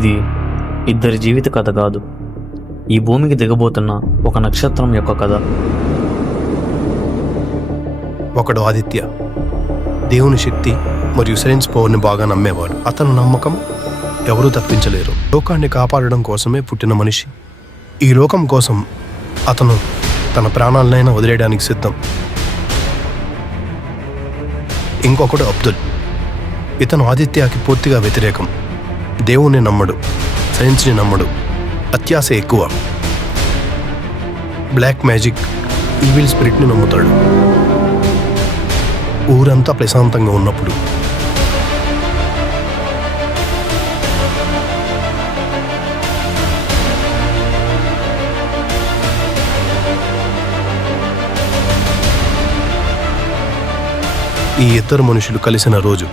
ఇది ఇద్దరి జీవిత కథ కాదు, ఈ భూమికి దిగబోతున్న ఒక నక్షత్రం యొక్క కథ. ఒకడు ఆదిత్య, దేవుని శక్తి మరియు సైన్స్ పవర్ని బాగా నమ్మేవాడు. అతను నమ్మకం ఎవరూ తప్పించలేరు. లోకాన్ని కాపాడడం కోసమే పుట్టిన మనిషి. ఈ లోకం కోసం అతను తన ప్రాణాలనైనా వదిలేయడానికి సిద్ధం. ఇంకొకడు అబ్దుల్. ఇతను ఆదిత్యకి పూర్తిగా వ్యతిరేకం. దేవుణ్ణి నమ్మడు, సైన్స్ని నమ్మడు, అత్యాశ ఎక్కువ. బ్లాక్ మ్యాజిక్, ఈవిల్ స్పిరిట్ని నమ్ముతాడు. ఊరంతా ప్రశాంతంగా ఉన్నప్పుడు ఈ ఇద్దరు మనుషులు కలిసిన రోజు,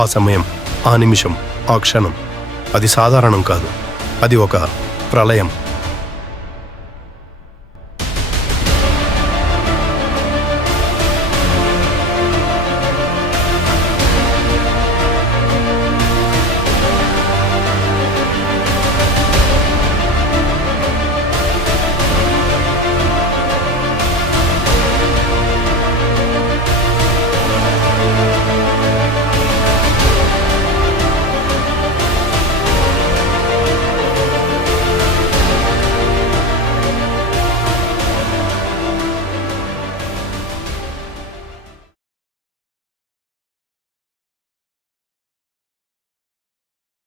ఆ సమయం, ఆ నిమిషం, ఆ క్షణం, అది సాధారణం కాదు. అది ఒక ప్రళయం.